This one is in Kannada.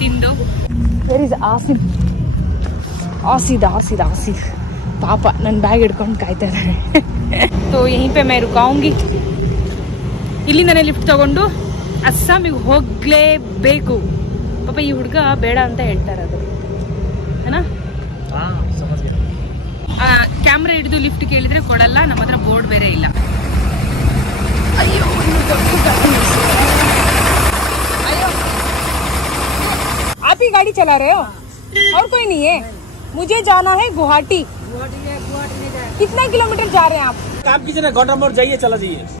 ತಿಂದು. Where is Asif? ಆಸಿದ್ ಪಾಪ ನನ್ನ ಬ್ಯಾಗ್ ಹಿಡ್ಕೊಂಡು ಕಾಯ್ತಾ ಇದ್ದಾರೆ. तो यहीं पे मैं रुकाऊंगी. ಇಲ್ಲಿಂದನೇ ಲಿಫ್ಟ್ ತಗೊಂಡು ಅಸ್ಸಾಮಿಗೆ ಹೋಗ್ಲೇಬೇಕು. ಪಾಪ ಈ ಹುಡುಗ ಬೇಡ ಅಂತ ಹೇಳ್ತಾರೆ ಅದು ಏನಾ. ಕ್ಯಾಮ್ರಾ ಹಿಡಿದು ಲಿಫ್ಟ್ ಕೇಳಿದ್ರೆ ಕೊಡಲ್ಲ, ನಮ್ಮ ಹತ್ರ ಬೋರ್ಡ್ ಬೇರೆ ಇಲ್ಲ. ಅಯ್ಯೋ आप ही गाड़ी चला रहे हो और कोई नहीं है? मुझे जाना है गुवाहाटी. कितना किलोमीटर जा रहे हैं आप? काम कीजिए ना, घंटा मोड़ जाइए, चला जाइए.